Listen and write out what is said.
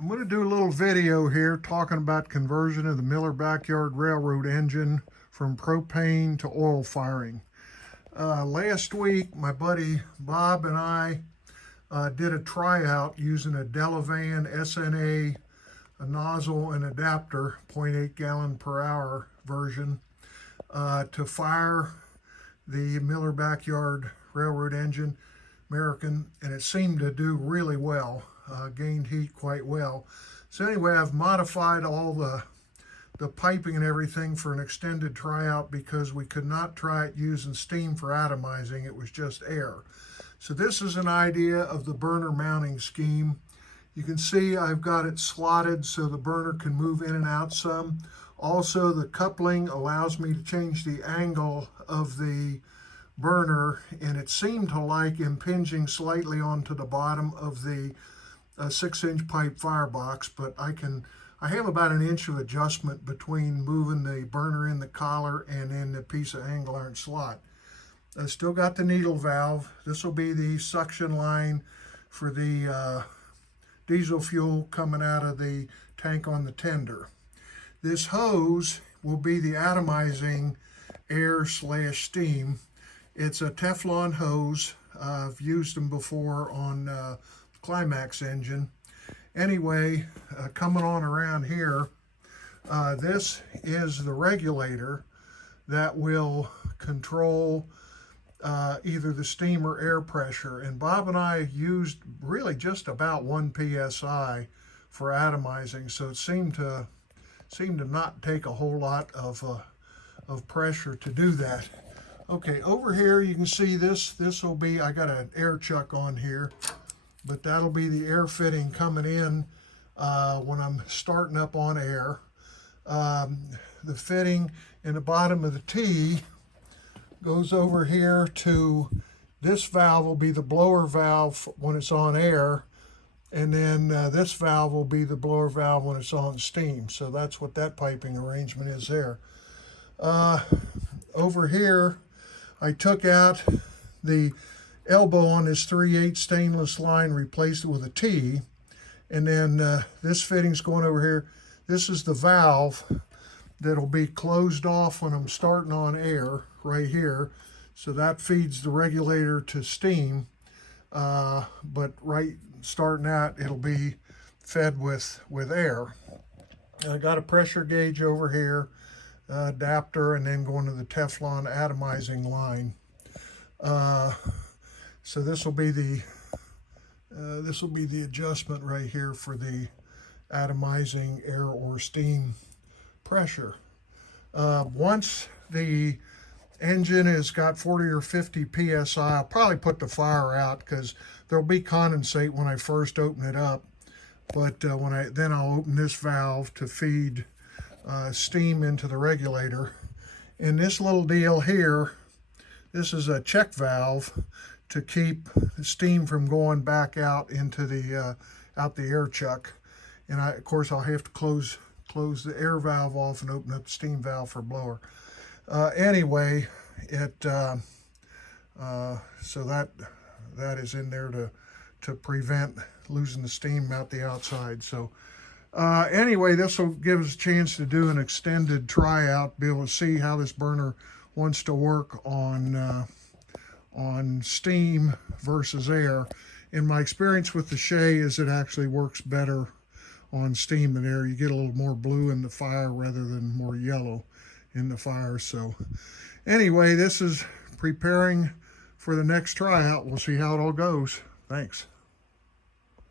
I'm going to do a little video here talking about conversion of the Miller Backyard Railroad engine from propane to oil firing. Last week, my buddy Bob and I did a tryout using a Delavan SNA, a nozzle and adapter, 0.8 gallon per hour version, to fire the Miller Backyard Railroad engine, American, and it seemed to do really well. Gained heat quite well. So anyway, I've modified all the piping and everything for an extended tryout because we could not try it using steam for atomizing. It was just air. So this is an idea of the burner mounting scheme. You can see I've got it slotted so the burner can move in and out some. Also, the coupling allows me to change the angle of the burner, and it seemed to like impinging slightly onto the bottom of the 6-inch pipe firebox, but I have about an inch of adjustment between moving the burner in the collar and in the piece of angle iron slot. I still got the needle valve. This will be the suction line for the diesel fuel coming out of the tank on the tender. This hose will be the atomizing air/steam. It's a Teflon hose. I've used them before on Climax engine. Anyway, coming on around here, this is the regulator that will control either the steam or air pressure. And Bob and I used really just about 1 psi for atomizing, so it seemed to not take a whole lot of pressure to do that. Okay, over here you can see this will be, I got an air chuck on here, but that'll be the air fitting coming in when I'm starting up on air. The fitting in the bottom of the T goes over here to this valve will be the blower valve when it's on air, and then this valve will be the blower valve when it's on steam. So that's what that piping arrangement is there. Over here, I took out the elbow on this 3/8 stainless line, replaced it with a T, and then this fitting's going over here. This is the valve that'll be closed off when I'm starting on air right here, so that feeds the regulator to steam, but right starting out it'll be fed with air. I got a pressure gauge over here, adapter, and then going to the Teflon atomizing line. So this will be the adjustment right here for the atomizing air or steam pressure. Once the engine has got 40 or 50 psi, I'll probably put the fire out because there'll be condensate when I first open it up. But then I'll open this valve to feed steam into the regulator. And this little deal here, this is a check valve to keep the steam from going back out into the air chuck. And of course I'll have to close the air valve off and open up the steam valve for blower. Anyway, so that is in there to prevent losing the steam out the outside. So anyway, this will give us a chance to do an extended tryout, be able to see how this burner wants to work on steam versus air. In my experience with the Shea is it actually works better on steam than air. You get a little more blue in the fire rather than more yellow in the fire. So anyway, this is preparing for the next tryout. We'll see how it all goes. Thanks.